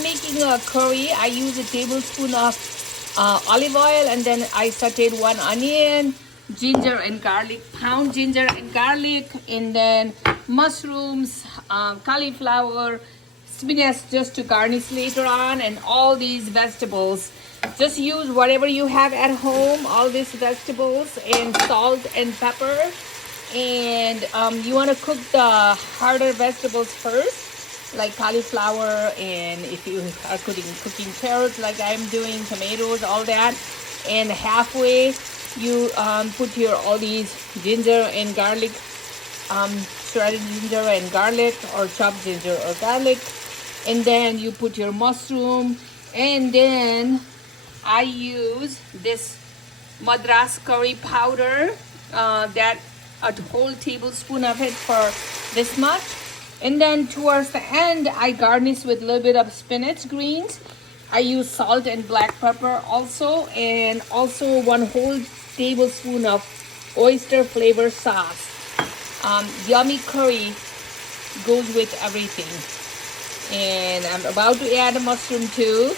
I'm making a curry, I use a tablespoon of olive oil, and then I sauteed 1 onion, ginger and garlic, pound ginger and garlic, and then mushrooms, cauliflower, spinach just to garnish later on, and all these vegetables. Just use whatever you have at home, all these vegetables, and salt and pepper. And you want to cook the harder vegetables first, like cauliflower, and if you are cooking carrots like I'm doing, tomatoes, all that. And halfway you put your all these ginger and garlic, shredded ginger and garlic, or chopped ginger or garlic, and then you put your mushroom. And then I use this Madras curry powder, that a whole tablespoon of it for this much. And then towards the end, I garnish with a little bit of spinach greens. I use salt and black pepper also, and also 1 whole tablespoon of oyster flavor sauce. Yummy curry goes with everything. And I'm about to add a mushroom too.